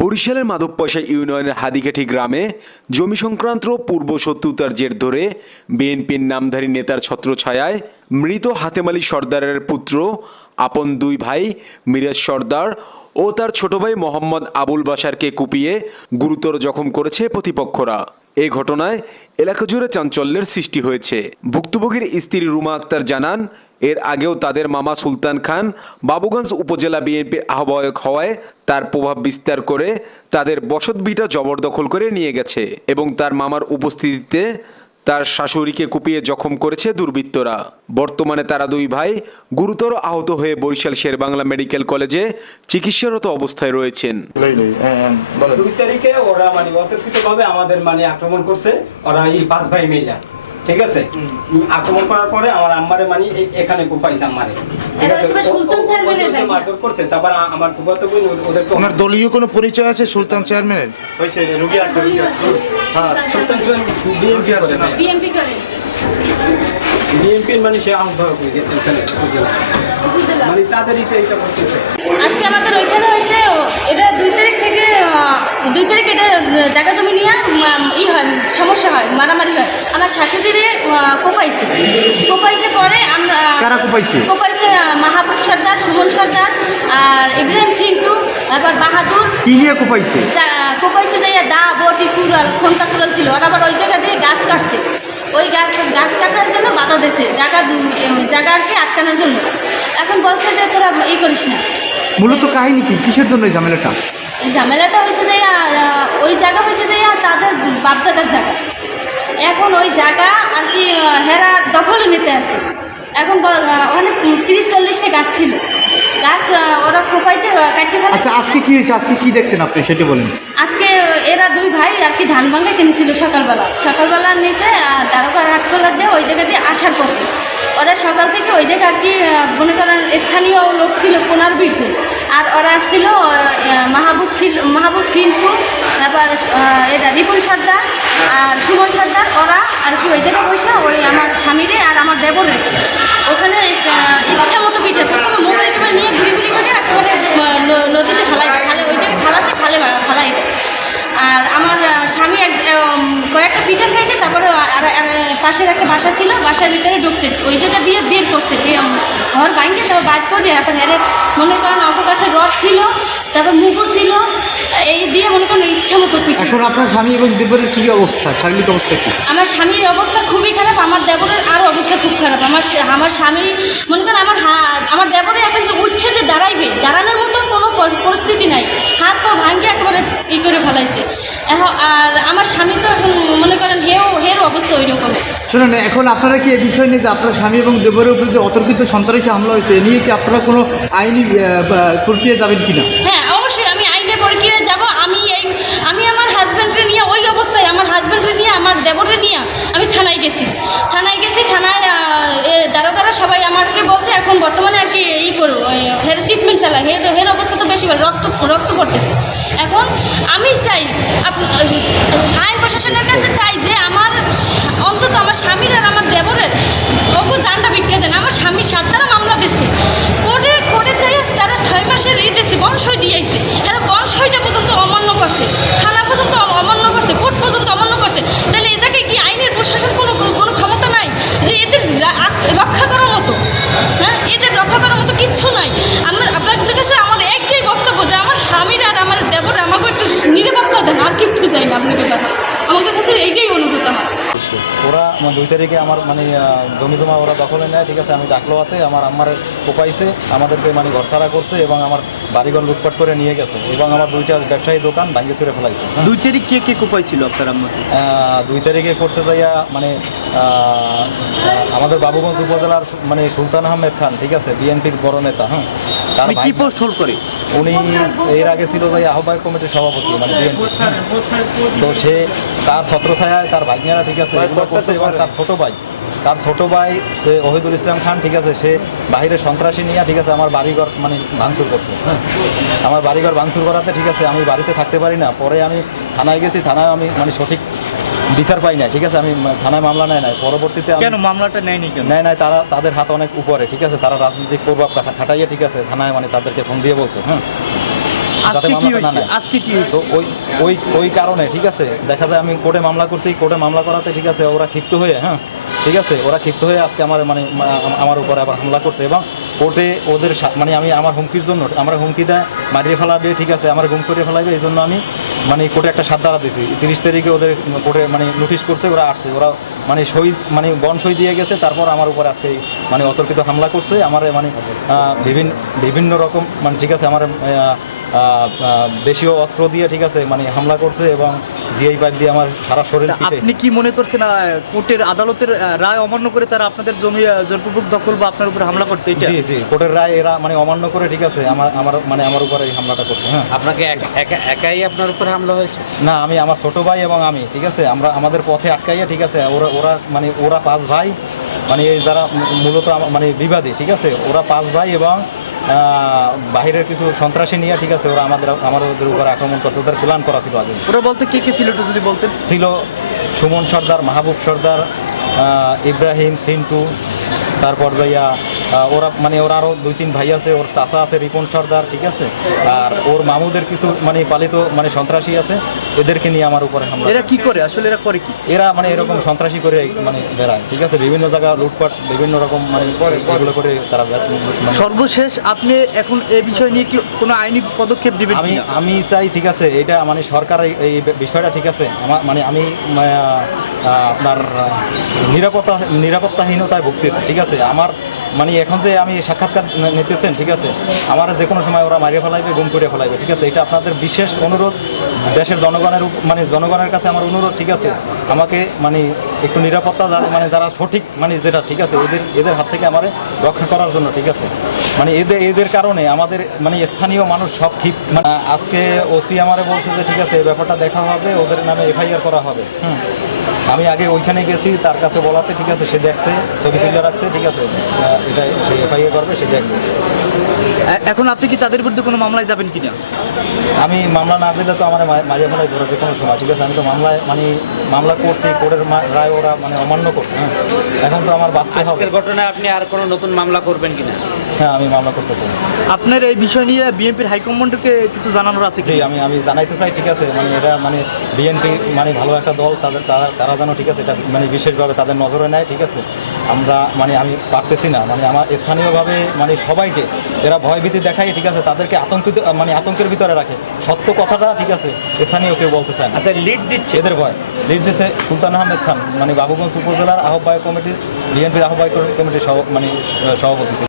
বরিশালের মাধবপয়সা ইউনিয়নের হাদিকাঠি গ্রামে জমি সংক্রান্ত পূর্ব শত্রুতার জের ধরে বিএনপির নামধারী নেতার ছত্রছায়ায় মৃত হাতেম আলী সর্দারের পুত্র, আপন দুই ভাই মিরাজ সর্দার ও তার ছোট ভাই মোহাম্মদ আবুল বাশারকে কুপিয়ে গুরুতর জখম করেছে প্রতিপক্ষরা। এ ঘটনায় এলাকা জুড়ে চাঞ্চল্যের সৃষ্টি হয়েছে। ভুক্তভোগীর স্ত্রী রুমা আক্তার জানান এর আগেও তাদের মামা সুলতান খান বাবুগঞ্জ উপজেলা বিএনপির আহ্বায়ক হওয়ায় তার প্রভাব বিস্তার করে তাদের বসতভিটা জবরদখল করে নিয়ে গেছে এবং তার মামার উপস্থিতিতে তার শাশুড়িকে কুপিয়ে জখম করেছে দুর্বৃত্তরা। বর্তমানে তারা দুই ভাই গুরুতর আহত হয়ে বরিশাল শেরবাংলা মেডিকেল কলেজে চিকিৎসারত অবস্থায় রয়েছেন। হ্যাঁ হ্যাঁ দুই তারিখে ওরা মানে অতর্কিত ভাবে আমাদের মানে আক্রমণ করছে। ওরা এই পাঁচ ভাই মিলা। ঠিক আছে? আক্রমণ করার পরে আমার আম্মারে মানে এখানে কোপাইছে আম্মারে। ওনার দলীয় কোনো পরিচয় আছে সুলতান চেয়ারম্যানের? হ্যাঁ মানে। মানে আজকে আমাদের ওইখানে এটা দুই তারিখ থেকে দুই তারিখ এটা জায়গা জমি নিয়ে ই হয় সমস্যা হয় মারামারি হয়। আমার শাশুড়িরে কোপাইছে। কোপাইছে পরে আমরা কোপাইছে? কোপাইছে মাহবুব সর্দার সুমন সর্দার আর ইব্রাহিম সিন্টু তারপর বাহাদুর। কি নিয়ে কোপাইছে? কোপাইছে যে দা বটি কুড়াল খন্তা কুড়াল ছিল। আর আবার ওই জায়গা দিয়ে গাছ কাটছে। ওই গাছ গাছ কাটার জন্য বাধা দিয়েছে। জায়গা জায়গাকে আটকানোর জন্য। এখন বলছে যে তোরা ই করিস না। মূলত কাহিনী কি? কিসের জন্য এই ঝামেলাটা? এই ঝামেলাটা হয়েছে যে ওই জায়গা হয়েছে যে তাদের বাপদাদার জায়গা। এখন ওই জায়গা আর কি হেরা দখলে নিতে আছে। এখন অনেক তিরিশ চল্লিশটা গাছ ছিল। গাছ ওরা খোপাইতে কাটতে আচ্ছা আজকে কি হয়েছে? আজকে কি দেখছেন আপনি? সেটা বলেন। আজকে এরা দুই ভাই আর কি ধান ভাঙা কিনেছিল সকালবেলা। সকালবেলা নিচে দ্বারকা হাটখোলা দিয়ে ওই জায়গা দিয়ে আসার পথে। ওরা সকাল থেকে ওই জায়গায় আর কি মনে করেন স্থানীয় লোক ছিল পনেরো বিশ জন আর ওরা আহ, মাহবুব ছিল মাহবুব সিন্টু তারপর এটা রিপুন সর্দার আর সুমন সর্দার ওরা আর কি ওই জায়গায় বসে ওই আমার স্বামীরে আর আমার দেবরে। ওখানে ইচ্ছা মতো পিঠে প্রথমে মুখ নিয়ে ঘুরি ঘুরি করে একেবারে নদীতে ফালাই ফালে ওই জায়গায় ফালাতে ফালে ফালাই আর আমার স্বামী এক কয়েকটা পিঠে খেয়েছে তারপরে পাশের একটা বাসা ছিল বাসার ভিতরে ঢুকছে। ওই জায়গা দিয়ে বের করছে ঘর ভাঙছে তারপর বাদ করে এখন এর মনে করেন কাছে রড ছিল তারপর মুগুর ছিল এই দিয়ে মনে করেন ইচ্ছা মতো পিঠে। এখন আপনার স্বামী এবং দেবরের কী অবস্থা? শারীরিক অবস্থা কি? আমার স্বামীর অবস্থা খুবই খারাপ আমার দেবরের আরও অবস্থা খুব খারাপ। আমার আমার স্বামী মনে করেন আমার আমার দেবরে এখন যে উঠছে যে দাঁড়াইবে দাঁড়ানোর মতো কোনো পরিস্থিতি নাই। হাত পা ভাঙ্গে একেবারে ই করে ফেলাইছে এখন আর আমার স্বামী তো এখন মনে করেন হেও হের অবস্থা ওই রকম শুনুন এখন আপনারা কি এই বিষয় নিয়ে যে আপনার স্বামী এবং দেবরের উপরে যে অতর্কিত সন্ত্রাসী হামলা হয়েছে এ নিয়ে কি আপনারা কোনো আইনি প্রক্রিয়া যাবেন কিনা? হ্যাঁ অবশ্যই আমি আইনে প্রক্রিয়ায় যাব। আমি এই আমি আমার হাজব্যান্ডকে নিয়ে ওই অবস্থায় আমার হাজব্যান্ডকে নিয়ে আমার দেবরে নিয়ে আমি থানায় গেছি। থানায় গেছি থানায় এ দারোগারা সবাই আমাকে বলছে এখন বর্তমানে আর কি ই করো ওই হের ট্রিটমেন্ট চালা হের হের অবস্থা তো বেশি ভালো, রক্ত রক্ত পড়তেছে। এখন আমি চাই আপ- আইন প্রশাসনের কাছে চাই যে আমার আমার স্বামীর আর আমার দেবরের? ওকে জানটা বিক্রি দেন আমার স্বামী দুই তারিখে আমার মানে জমি জমা ওরা দখলে নেয় ঠিক আছে? আমি ডাকলোয়াতে আমার আম্মার কোপাইছে আমাদেরকে মানে ঘরছাড়া করছে এবং আমার বাড়িঘর লুটপাট করে নিয়ে গেছে এবং আমার দুইটা ব্যবসায়ী দোকান ভাঙ্গে চুরে ফেলাইছে। হ্যাঁ। দুই তারিখ কে কে কোপাইছিল আপনার আম্মাকে দুই তারিখে করছে যাইয়া মানে আমাদের বাবুগঞ্জ উপজেলার মানে সুলতান আহমেদ খান ঠিক আছে? বিএনপির বড় নেতা হ্যাঁ? তার আপনি কি পোস্ট হোল্ড করে? উনি এর আগে ছিল যে আহ্বায়ক কমিটির সভাপতি মানে বিএনপি। তো সে তার ছত্রছায়ায় তার ভাগ্নেরা ঠিক আছে এগুলো করছে এবং তার ছোট ভাই তার ছোট ভাই ওহিদুল ইসলাম খান ঠিক আছে সে বাইরে সন্ত্রাসী নিয়ে ঠিক আছে আমার বাড়িঘর মানে ভাঙচুর করছে। হ্যাঁ। আমার বাড়িঘর ভাঙচুর করাতে ঠিক আছে আমি বাড়িতে থাকতে পারি না পরে আমি থানায় গেছি থানায় আমি মানে সঠিক বিচার পাই না ঠিক আছে? আমি থানায় মামলা নেয় নাই। পরবর্তীতে কেন মামলাটা নেয়নি কেন? নেয় নাই তারা তাদের হাত অনেক উপরে ঠিক আছে? তারা রাজনৈতিক প্রভাব খাটা- খাটাইয়ে ঠিক আছে? থানায় মানে তাদেরকে ফোন দিয়ে বলছে হ্যাঁ? আজকে কি হয়েছে? আজকে কি হয়েছে? ওই ওই ওই কারণে ঠিক আছে? দেখা যায় আমি কোর্টে মামলা করছি কোর্টে মামলা করাতে ঠিক আছে ওরা ক্ষিপ্ত হয়ে হ্যাঁ? ঠিক আছে? ওরা ক্ষিপ্ত হয়ে আজকে আমার মানে আমার উপরে আবার হামলা করছে এবং কোর্টে ওদের মানে আমি আমার হুমকির জন্য আমার হুমকি দেয় মারিয়ে ফেলাবে ঠিক আছে? আমার গুম করে ফেলাবে এই জন্য আমি মানে কোর্টে একটা সাত ধারা দিয়েছি তিরিশ তারিখে ওদের কোর্টে মানে নোটিশ করছে, ওরা আসছে। ওরা মানে শহীদ মানে বন সই দিয়ে গেছে, তারপর আমার উপর আজকে মানে অতর্কিত হামলা করছে। আমার মানে বিভিন্ন বিভিন্ন রকম মানে ঠিক আছে, আমার দেশীয় অস্ত্র দিয়ে ঠিক আছে মানে হামলা করছে এবং জিআই পাইপ দিয়ে আমার সারা শরীর আপনি কি মনে করছেন কোর্টের আদালতের রায় অমান্য করে তারা আপনাদের জমি জোরপূর্বক দখল বা আপনার উপর হামলা করছে এটা? জি জি কোর্টের রায় এরা মানে অমান্য করে ঠিক আছে আমার আমার মানে আমার উপরে এই হামলাটা করছে হ্যাঁ। আপনাকে এক- একা- একাই আপনার উপর হামলা হয়েছে? না আমি আমার ছোট ভাই এবং আমি ঠিক আছে আমরা আমাদের পথে আটকাইয়া ঠিক আছে ওরা ওরা মানে ওরা পাঁচ ভাই মানে এই যারা মূলত মানে বিবাদী ঠিক আছে ওরা পাঁচ ভাই এবং বাহিরের কিছু সন্ত্রাসী নিয়ে ঠিক আছে ওরা আমাদের আমাদের উপর আক্রমণ করছে ওদের প্ল্যান করা ছিল আগে। ওরা বলতে কে কে ছিল একটু যদি বলতেন? ছিল সুমন সর্দার মাহবুব সর্দার ইব্রাহিম সিন্টু তারপর যাইয়া ওরা মানে ওর আরও দুই তিন ভাই আছে ওর চাচা আছে রিপন সর্দার ঠিক আছে? আর ওর মামুদের কিছু মানে পালিত মানে সন্ত্রাসী আছে এদেরকে নিয়ে আমার উপরে হামলা এরা কি করে? আসলে এরা করে কি? এরা মানে এরকম সন্ত্রাসী করে মানে বেড়ায় ঠিক আছে? বিভিন্ন জায়গা লুটপাট বিভিন্ন রকম মানে এগুলো করে তারা মানে সর্বশেষ আপনি এখন এই বিষয় নিয়ে কি কোনো আইনি পদক্ষেপ নেবেন আমি আমি চাই ঠিক আছে এটা মানে সরকার এই- এই বিষয়টা ঠিক আছে? আমার মানে আমি আপনার নিরাপত্তা নিরাপত্তাহীনতায় ভুগতেছি ঠিক আছে? আমার মানে এখন যে আমি সাক্ষাৎকার নিতেছেন, ঠিক আছে? আমার যে কোনো সময় ওরা মারিয়ে ফেলাইবে, গুম করে ফেলাইবে, ঠিক আছে? এটা আপনাদের বিশেষ অনুরোধ। দেশের জনগণের মানে জনগণের কাছে আমার অনুরোধ, ঠিক আছে? আমাকে মানে একটু নিরাপত্তা যারা- মানে যারা সঠিক মানে যেটা, ঠিক আছে? এদের এদের হাত থেকে আমার রক্ষা করার জন্য, ঠিক আছে? মানে এদের এদের কারণে আমাদের মানে স্থানীয় মানুষ সব ঠিক মানে আজকে ওসি আমারে বলছে যে, ঠিক আছে ব্যাপারটা দেখা হবে, ওদের নামে এফআইআর করা হবে। হুম। আমি আগে ওইখানে গেছি তার কাছে বলাতে ঠিক আছে সে দেখছে ছবি তুলে রাখছে ঠিক আছে। এটা সে এফআইআর করবে সে দেখবে। এখন আপনি কি তাদের বিরুদ্ধে কোনো মামলায় যাবেন কিনা? আমি মামলা না দিলে তো আমার মাঝে ফেলায় ধরে যে কোনো সময় ঠিক আছে? আমি তো মামলায় মানে মামলা করছি কোর্টের মা- রায় ওরা মানে অমান্য করছে হ্যাঁ। এখন তো আমার বাঁচতে হবে। ঘটনায় আপনি আর কোনো নতুন মামলা করবেন কিনা? হ্যাঁ আমি মামলা করতেছি। আপনার এই বিষয় নিয়ে বিএনপির হাইকমান্ডকে কিছু জানানোর আছে কি আমি আমি জানাইতে চাই ঠিক আছে। মানে এটা মানে বিএনপি মানে ভালো একটা দল তাদের তারা- যেন ঠিক আছে এটা মানে বিশেষভাবে তাদের নজরে নেয় ঠিক আছে। আমরা মানে আমি পারতেছি না মানে আমার স্থানীয়ভাবে মানে সবাইকে এরা ভয়ভীতি দেখায় ঠিক আছে তাদেরকে আতঙ্কিত মানে আতঙ্কের ভিতরে রাখে। সত্য কথাটা ঠিক আছে স্থানীয় কেউ বলতে চায় আচ্ছা লিড দিচ্ছে। এদের ভয়। লিড দিচ্ছে সুলতান আহমেদ খান মানে বাবুগঞ্জ উপজেলার আহ্বায়ক কমিটির বিএনপির আহ্বায়ক কমিটির মানে সভাপতি।